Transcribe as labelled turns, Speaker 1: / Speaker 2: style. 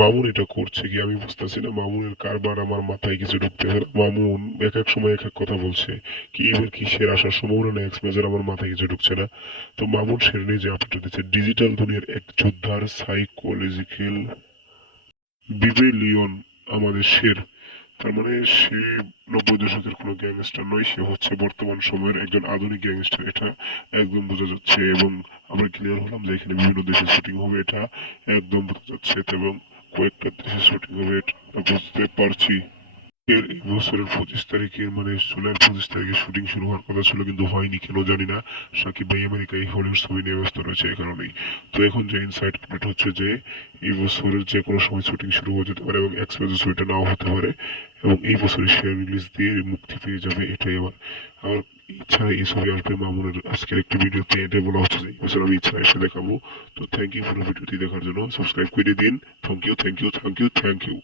Speaker 1: মামুন এটা করছে কি? আমি বুঝতেছি না, মামুনের কারবার আমার মাথায় কিছু ঢুকতে পারে মামুন এক এক সময় এক এক কথা বলছে কি এবার কি সের আসার সম্ভাবনা না এক্স মেজার আমার মাথায় কিছু ঢুকছে না। তো মামুন সের নিয়ে যে আপডেট দিচ্ছে ডিজিটাল দুনিয়ার এক যোদ্ধার সাইকোলজিক্যাল বিবেলিয়ন আমাদের শের। তার মানে সে নব্বই দশকের কোনো গ্যাংস্টার নয়, সে হচ্ছে বর্তমান সময়ের একজন আধুনিক গ্যাংস্টার এটা একদম বোঝা যাচ্ছে এবং আমরা ক্লিয়ার হলাম যে এখানে বিভিন্ন দেশে শুটিং হবে, এটা একদম বোঝা যাচ্ছে। এবং কয়েকটা দেশে শুটিং হবে এটা আমরা বুঝতে পারছি। এর বছরের পঁচিশ মানে পঁচিশ তারিখে শুটিং শুরু হওয়ার কথা ছিল, কিন্তু হয়নি, কেন জানি না। সাকিব ভাই হলিউড ছবি নিয়ে ব্যস্ত রয়েছে এই কারণেই। তো এখন যে ইনসাইট হচ্ছে যে, এই বছরের যে কোনো সময় শুটিং শুরু হয়ে যেতে পারে এবং ছবিটা নাও হতে পারে এবং এই বছরের শেয়ার রিলিজ দিয়ে মুক্তি পেয়ে যাবে, এটাই আমার আমার ইচ্ছা এই ছবি আসবে মামুনের আজকের একটি ভিডিওতে, এটাই বলা হচ্ছে যে এই বছর আমি ইচ্ছা এসে দেখাবো। তো থ্যাংক ইউ পুরো ভিডিওটি দেখার জন্য। সাবস্ক্রাইব করে দিন। Thank you thank you thank you thank you